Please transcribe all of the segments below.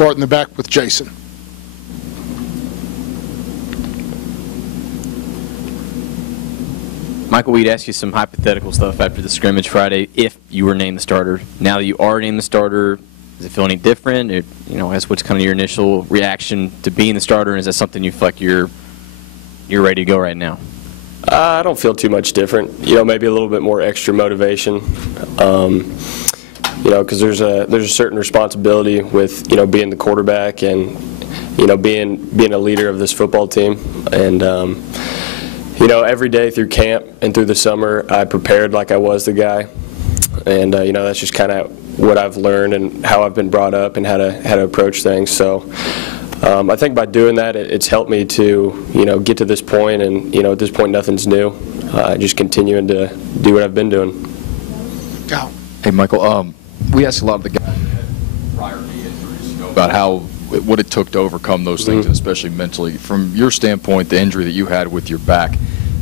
start in the back with Jason. Michael, we'd ask you some hypothetical stuff after the scrimmage Friday if you were named the starter. Now that you are named the starter, does it feel any different? Or, what's kind of your initial reaction to being the starter? And is that something you feel like you're ready to go right now? I don't feel too much different. Maybe a little bit more extra motivation. Because there's a certain responsibility with being the quarterback and being a leader of this football team. And every day through camp and through the summer, I prepared like I was the guy. And that's just kind of what I've learned and how I've been brought up and how to approach things. So I think by doing that, it's helped me to get to this point. And at this point, nothing's new. Just continuing to do what I've been doing. Go. Hey, Michael. We asked a lot of the guys prior to the injuries about what it took to overcome those things, and especially mentally. From your standpoint, the injury that you had with your back,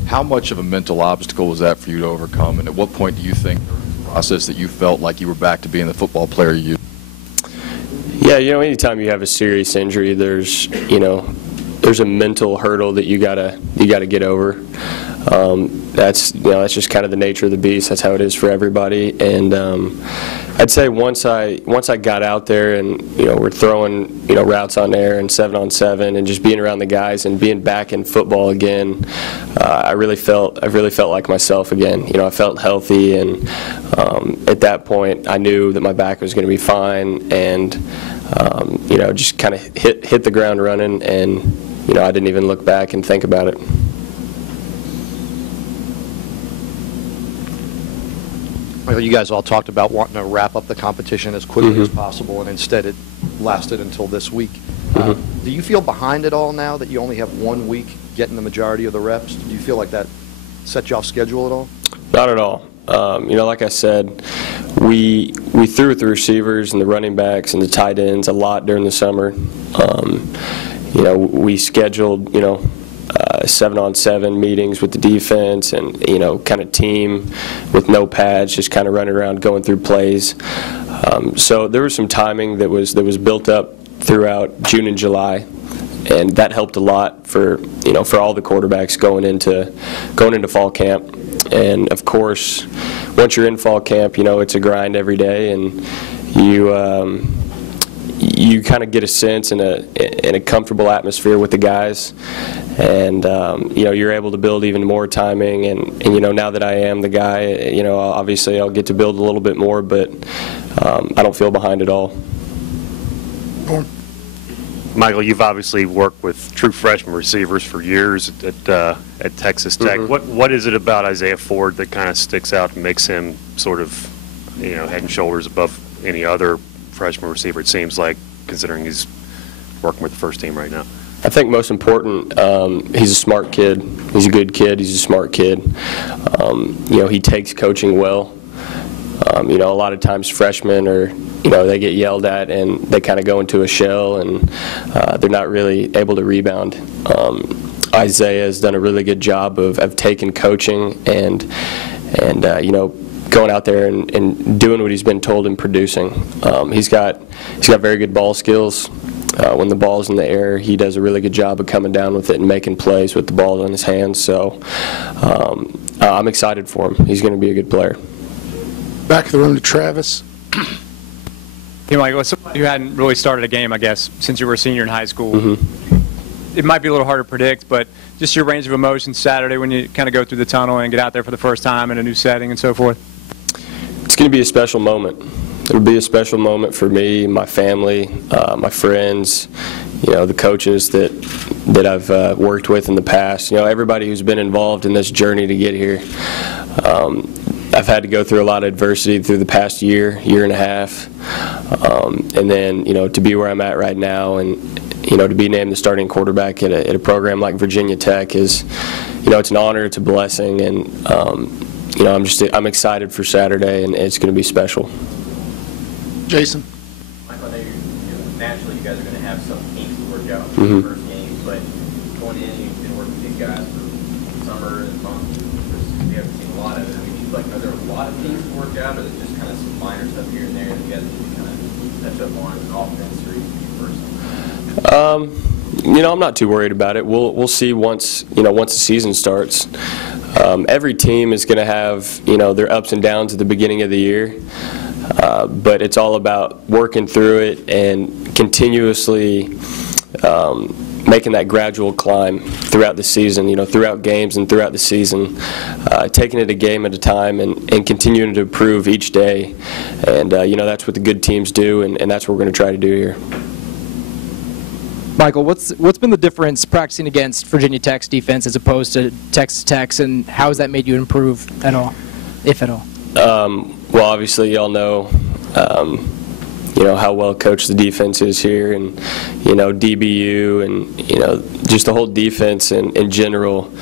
how much of a mental obstacle was that for you to overcome? And at what point do you think the process that you felt like you were back to being the football player you? Yeah, anytime you have a serious injury, there's a mental hurdle that you gotta get over. That's just kind of the nature of the beast. That's how it is for everybody. And I'd say once I got out there and we're throwing routes on air and 7-on-7 and just being around the guys and being back in football again, I really felt like myself again. I felt healthy, and at that point I knew that my back was going to be fine, and just kind of hit the ground running, and I didn't even look back and think about it. Michael, you guys all talked about wanting to wrap up the competition as quickly as possible, and instead it lasted until this week. Do you feel behind it all now that you only have 1 week getting the majority of the reps? Do you feel like that set you off schedule at all? Not at all. Like I said, we threw with the receivers and the running backs and the tight ends a lot during the summer. We scheduled 7-on-7 meetings with the defense, and kind of team with no pads, just kind of running around going through plays. So there was some timing that was built up throughout June and July, and that helped a lot for all the quarterbacks going into fall camp. And of course, once you're in fall camp, it's a grind every day, and you kind of get a sense in a comfortable atmosphere with the guys, and you're able to build even more timing. And now that I am the guy, obviously I'll get to build a little bit more, but I don't feel behind at all. Michael, you've obviously worked with true freshman receivers for years at Texas Tech. What is it about Isaiah Ford that kind of sticks out and makes him sort of head and shoulders above any other freshman receiver, it seems like, considering he's working with the first team right now? I think most important, he's a smart kid. He's a good kid. He's a smart kid. He takes coaching well. A lot of times freshmen they get yelled at and they kind of go into a shell, and they're not really able to rebound. Isaiah has done a really good job of taking coaching and going out there and doing what he's been told and producing. He's got very good ball skills. When the ball's in the air, he does a really good job of coming down with it and making plays with the ball in his hands. So I'm excited for him. He's going to be a good player. Back of the room to Travis. Michael, as someone who hadn't really started a game, I guess, since you were a senior in high school, it might be a little hard to predict, but just your range of emotions Saturday when you kind of go through the tunnel and get out there for the first time in a new setting and so forth? It's going to be a special moment. It'll be a special moment for me, my family, my friends, the coaches that I've worked with in the past. Everybody who's been involved in this journey to get here. I've had to go through a lot of adversity through the past year and a half, and then to be where I'm at right now, and to be named the starting quarterback at a program like Virginia Tech is, it's an honor, it's a blessing, and I'm excited for Saturday, and it's going to be special. Jason. Michael, I know naturally you guys are going to have some kinks to work out for the first game, but going in, you've been working with these guys for summer and months. We haven't seen a lot of it. I mean, are there a lot of things to work out, or is it just kind of some minor stuff here and there that you guys need to kind of touch up on as an offense, or I'm not too worried about it. We'll see once the season starts. Every team is going to have their ups and downs at the beginning of the year, but it's all about working through it and continuously making that gradual climb throughout the season, throughout games and throughout the season, taking it a game at a time and continuing to improve each day. And, that's what the good teams do, and that's what we're going to try to do here. Michael, what's been the difference practicing against Virginia Tech's defense as opposed to Texas Tech's, and how has that made you improve at all, if at all? Well, obviously, y'all know, how well coached the defense is here, and DBU, and just the whole defense in general.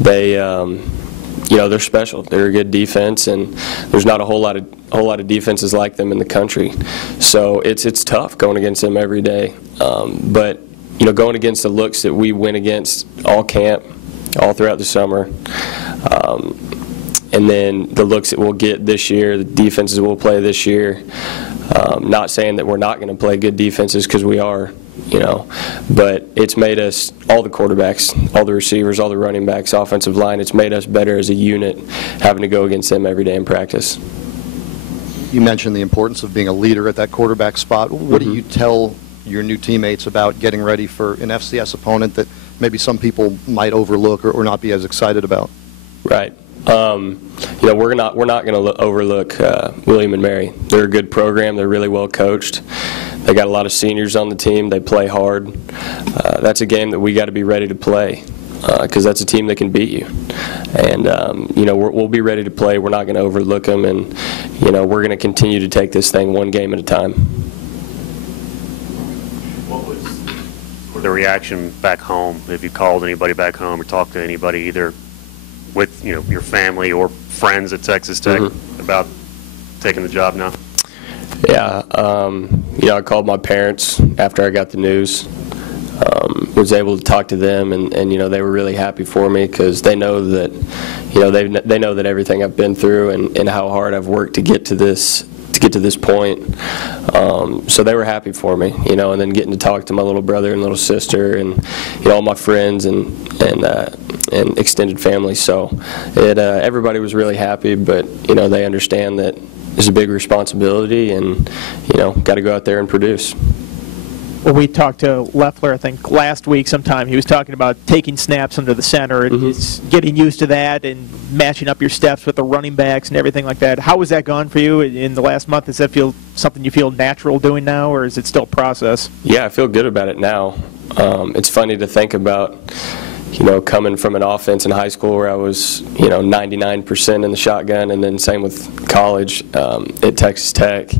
They're special. They're a good defense, and there's not a whole lot of defenses like them in the country. So it's tough going against them every day, but. Going against the looks that we went against all camp, all throughout the summer, and then the looks that we'll get this year, the defenses we'll play this year, not saying that we're not going to play good defenses, because we are, but it's made us, all the quarterbacks, all the receivers, all the running backs, offensive line, it's made us better as a unit having to go against them every day in practice. You mentioned the importance of being a leader at that quarterback spot. What do you tell your new teammates about getting ready for an FCS opponent that maybe some people might overlook or not be as excited about? Right. We're not going to overlook William and Mary. They're a good program. They're really well coached. They got a lot of seniors on the team. They play hard. That's a game that we got to be ready to play, because that's a team that can beat you. And we'll be ready to play. We're not going to overlook them, and we're going to continue to take this thing one game at a time. The reaction back home, if you called anybody back home or talked to anybody either with your family or friends at Texas Tech about taking the job now? Yeah, I called my parents after I got the news. Was able to talk to them, and they were really happy for me, because they know that they know that everything I've been through and how hard I've worked to get to this point. So they were happy for me, and then getting to talk to my little brother and little sister, and all my friends and extended family. So everybody was really happy, but they understand that it's a big responsibility, and got to go out there and produce. Well, we talked to Loeffler, I think, last week sometime. He was talking about taking snaps under the center and it's getting used to that and matching up your steps with the running backs and everything like that. How has that gone for you in the last month? Does that feel something you feel natural doing now, or is it still a process? Yeah, I feel good about it now. It's funny to think about, coming from an offense in high school where I was, 99% in the shotgun, and then same with college at Texas Tech.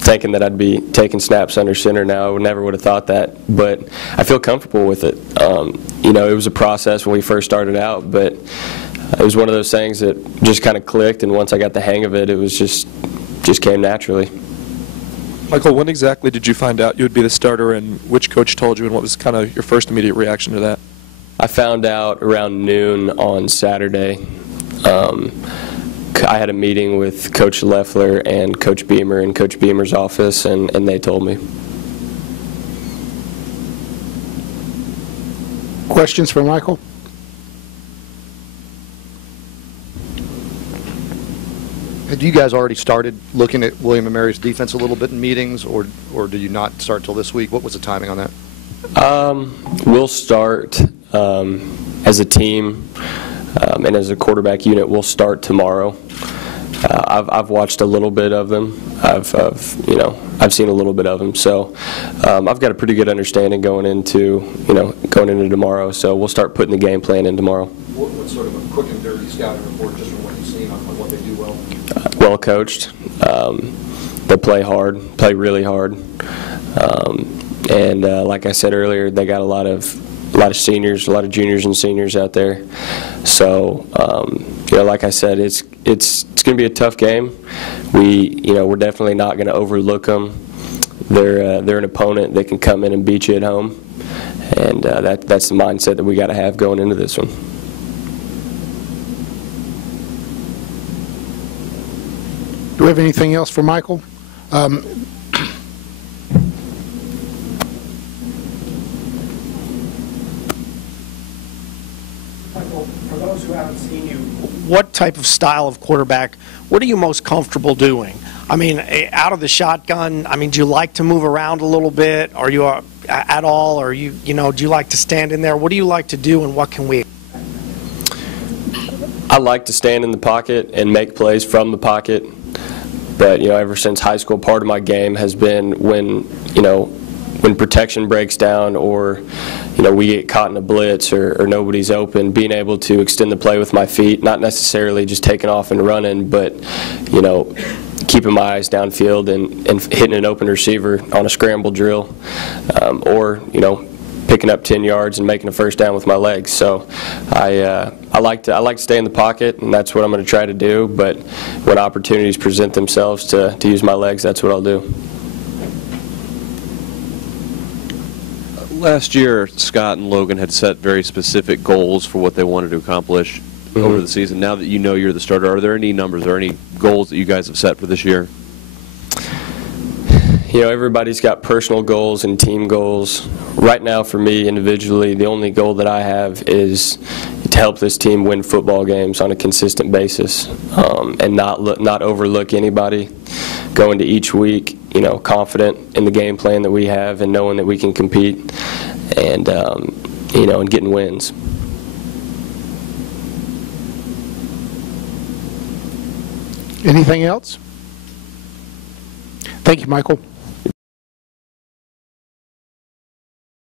Thinking that I'd be taking snaps under center now, I never would have thought that, but I feel comfortable with it. It was a process when we first started out, but it was one of those things that just kind of clicked, and once I got the hang of it, it was just came naturally. Michael, when exactly did you find out you would be the starter, and which coach told you, and what was kind of your first immediate reaction to that? I found out around noon on Saturday. I had a meeting with Coach Loeffler and Coach Beamer in Coach Beamer's office, and they told me. Questions for Michael? Had you guys already started looking at William & Mary's defense a little bit in meetings, or did you not start till this week? What was the timing on that? We'll start as a team and as a quarterback unit. We'll start tomorrow. I've watched a little bit of them. I've seen a little bit of them. So I've got a pretty good understanding going into tomorrow. So we'll start putting the game plan in tomorrow. What's sort of a quick and dirty scouting report just from what you've seen on what they do well? Well coached. They play hard, play really hard, and like I said earlier, they got a lot of seniors, a lot of juniors and seniors out there. So like I said, it's going to be a tough game. We're definitely not going to overlook them. They're an opponent that can come in and beat you at home, and that's the mindset that we got to have going into this one. Do we have anything else for Michael? Michael, for those who haven't seen you, what type of style of quarterback, what are you most comfortable doing? I mean, out of the shotgun, I mean, do you like to move around a little bit? Are you at all? Or do you like to stand in there? What do you like to do, and what can we? I like to stand in the pocket and make plays from the pocket. But, ever since high school, part of my game has been when protection breaks down, or, we get caught in a blitz, or nobody's open, being able to extend the play with my feet, not necessarily just taking off and running, but, keeping my eyes downfield and hitting an open receiver on a scramble drill, or, picking up 10 yards and making a first down with my legs. So I like to stay in the pocket, and that's what I'm going to try to do. But when opportunities present themselves to use my legs, that's what I'll do. Last year, Scott and Logan had set very specific goals for what they wanted to accomplish over the season. Now that you know you're the starter, are there any numbers or any goals that you guys have set for this year? Everybody's got personal goals and team goals. Right now, for me individually, the only goal that I have is to help this team win football games on a consistent basis, and not overlook anybody. Go into each week, confident in the game plan that we have, and knowing that we can compete, and and getting wins. Anything else? Thank you, Michael.